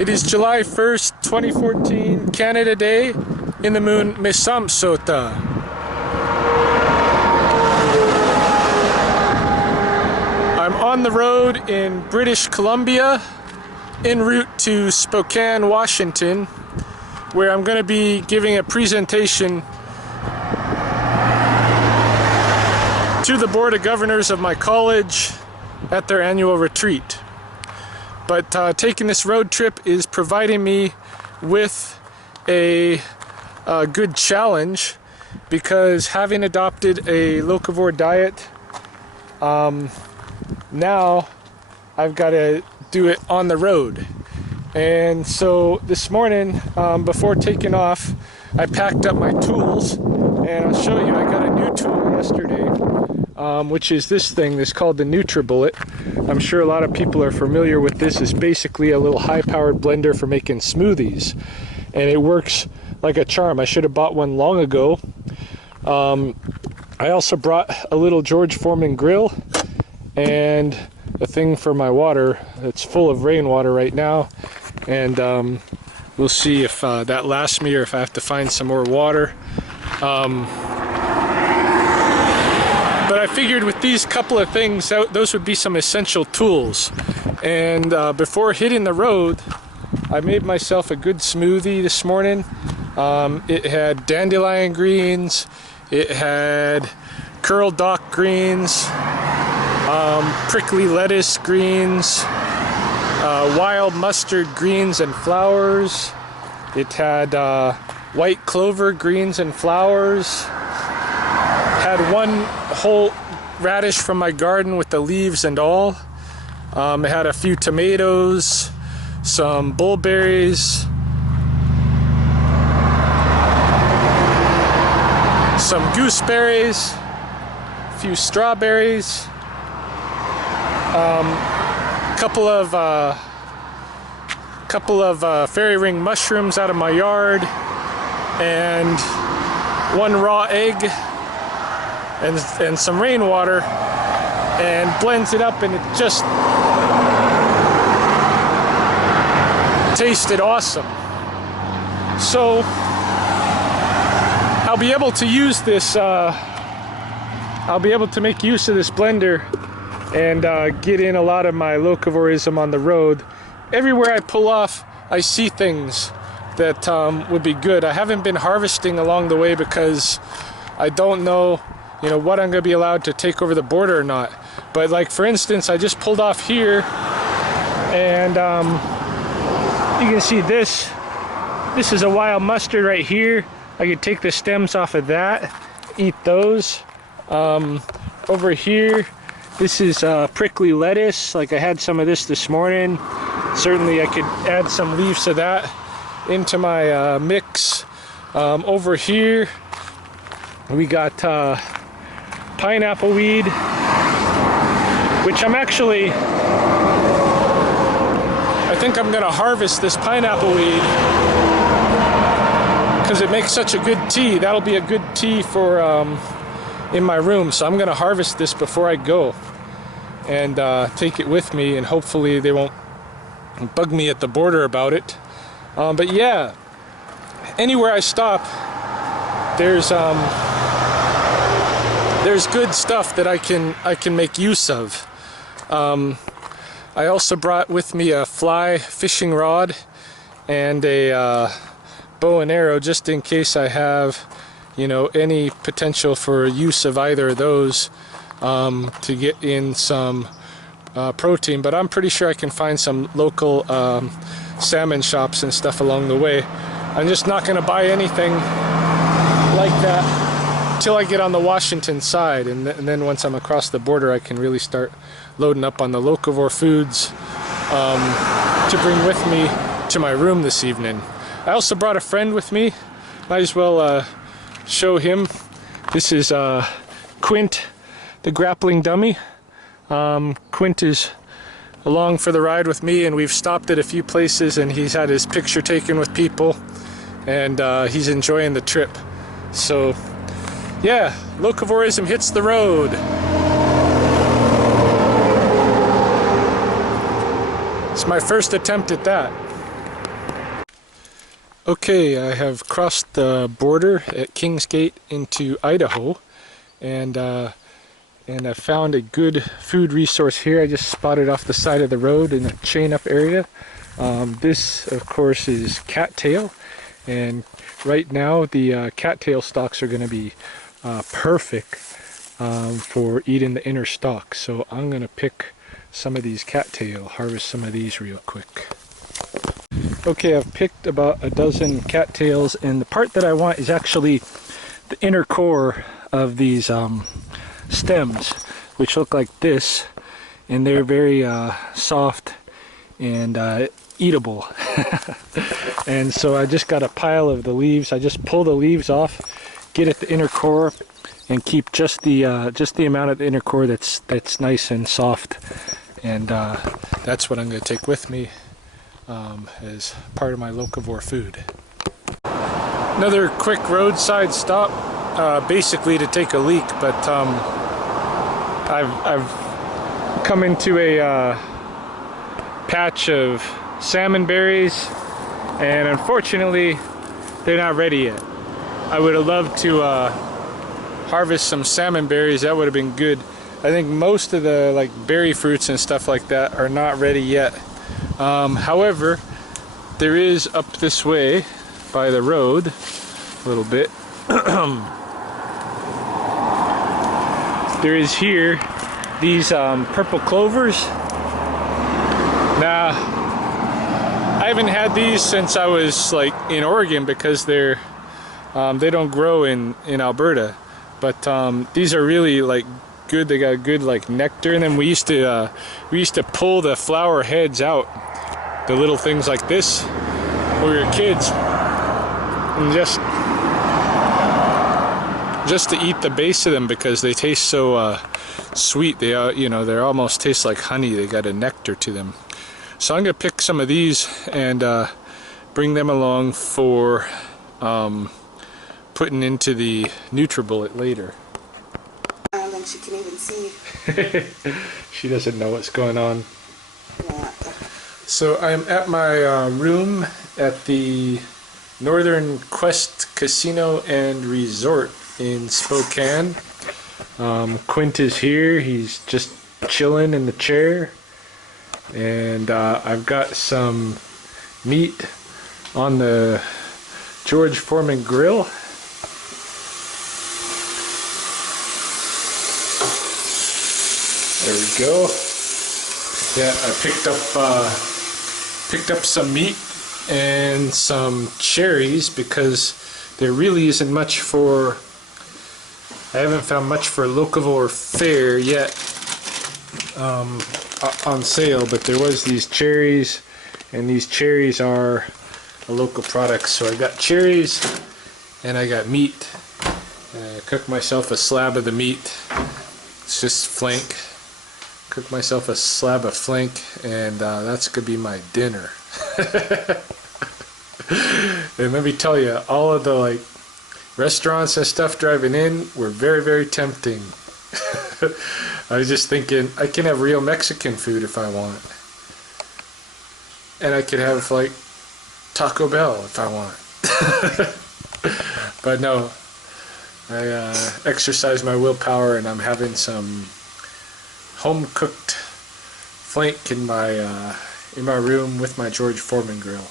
It is July 1st, 2014, Canada Day, in the moon Mesamsota. I'm on the road in British Columbia, en route to Spokane, Washington, where I'm going to be giving a presentation to the Board of Governors of my college at their annual retreat. But taking this road trip is providing me with a good challenge, because having adopted a locavore diet, now I've got to do it on the road. And so this morning, before taking off, I packed up my tools, and I'll show you. I got a new tool yesterday, which is this thing. This is called the NutriBullet. I'm sure a lot of people are familiar with this. It's basically a little high-powered blender for making smoothies, and it works like a charm. I should have bought one long ago. I also brought a little George Foreman grill and a thing for my water. It's full of rainwater right now, and we'll see if that lasts me or if I have to find some more water. But I figured with these couple of things, those would be some essential tools. And before hitting the road, I made myself a good smoothie this morning. It had dandelion greens, it had curl dock greens, prickly lettuce greens, wild mustard greens and flowers. It had white clover greens and flowers. Had one whole radish from my garden with the leaves and all. It had a few tomatoes, some bullberries, some gooseberries, a few strawberries, couple of fairy ring mushrooms out of my yard, and one raw egg, and some rainwater, and blends it up, and it just tasted awesome. So I'll be able to use this, I'll be able to make use of this blender and get in a lot of my locavorism on the road. Everywhere I pull off, I see things that would be good. I haven't been harvesting along the way because I don't know, what I'm going to be allowed to take over the border or not. But like, for instance, I just pulled off here, and you can see this. This is a wild mustard right here. I could take the stems off of that, eat those. Over here, this is prickly lettuce. Like, I had some of this morning. Certainly I could add some leaves of that into my mix. Over here, we got pineapple weed, which I think I'm gonna harvest this pineapple weed because it makes such a good tea. That'll be a good tea for in my room. So I'm gonna harvest this before I go and take it with me, and hopefully they won't bug me at the border about it. But yeah, anywhere I stop, there's good stuff that I can make use of. I also brought with me a fly fishing rod and a bow and arrow, just in case I have, any potential for use of either of those, to get in some protein. But I'm pretty sure I can find some local salmon shops and stuff along the way. I'm just not going to buy anything like that till I get on the Washington side, and then once I'm across the border, I can really start loading up on the locavore foods to bring with me to my room this evening. I also brought a friend with me. Might as well show him. This is Quint, the grappling dummy. Quint is along for the ride with me, and we've stopped at a few places, and he's had his picture taken with people, and he's enjoying the trip. So yeah, locavorism hits the road. It's my first attempt at that. Okay, I have crossed the border at Kings Gate into Idaho, and I found a good food resource here. I just spotted off the side of the road in a chain-up area. This, of course, is cattail, and right now the cattail stalks are going to be perfect for eating the inner stalk. So I'm going to pick some of these cattail, harvest some of these real quick. Okay, I've picked about a dozen cattails, and the part that I want is actually the inner core of these stems, which look like this, and they're very soft and eatable. And so I just got a pile of the leaves. I just pull the leaves off, get at the inner core, and keep just the amount of the inner core that's nice and soft. And that's what I'm going to take with me as part of my locavore food. Another quick roadside stop, basically to take a leak, but I've come into a patch of salmon berries, and unfortunately they're not ready yet. I would have loved to harvest some salmon berries. That would have been good. I think most of the berry fruits and stuff like that are not ready yet. However, there is up this way by the road a little bit. There is here these purple clovers. Now, I haven't had these since I was in Oregon, because they don't grow in Alberta. But these are really good. They got good nectar in them. We used to pull the flower heads out, the little things like this, when we were kids, and just to eat the base of them, because they taste so sweet. They they almost taste like honey. They got a nectar to them. So I'm gonna pick some of these and bring them along for putting into the NutriBullet later. I don't think she can even see. She doesn't know what's going on. Yeah. So I'm at my room at the Northern Quest Casino and Resort in Spokane. Quint is here. He's just chilling in the chair. And I've got some meat on the George Foreman grill. There we go. Yeah, I picked up some meat and some cherries, because there really isn't much for. I haven't found much for Locavore fare yet on sale, but there was these cherries, and these cherries are a local product. So I got cherries and I got meat. And I cooked myself a slab of the meat. It's just flank. Cook myself a slab of flank, and that's gonna be my dinner. And let me tell you, all of the restaurants and stuff driving in were very, very tempting. I was just thinking, I can have real Mexican food if I want, and I could have Taco Bell if I want. But no, I exercised my willpower, and I'm having some home-cooked flank in my room with my George Foreman grill.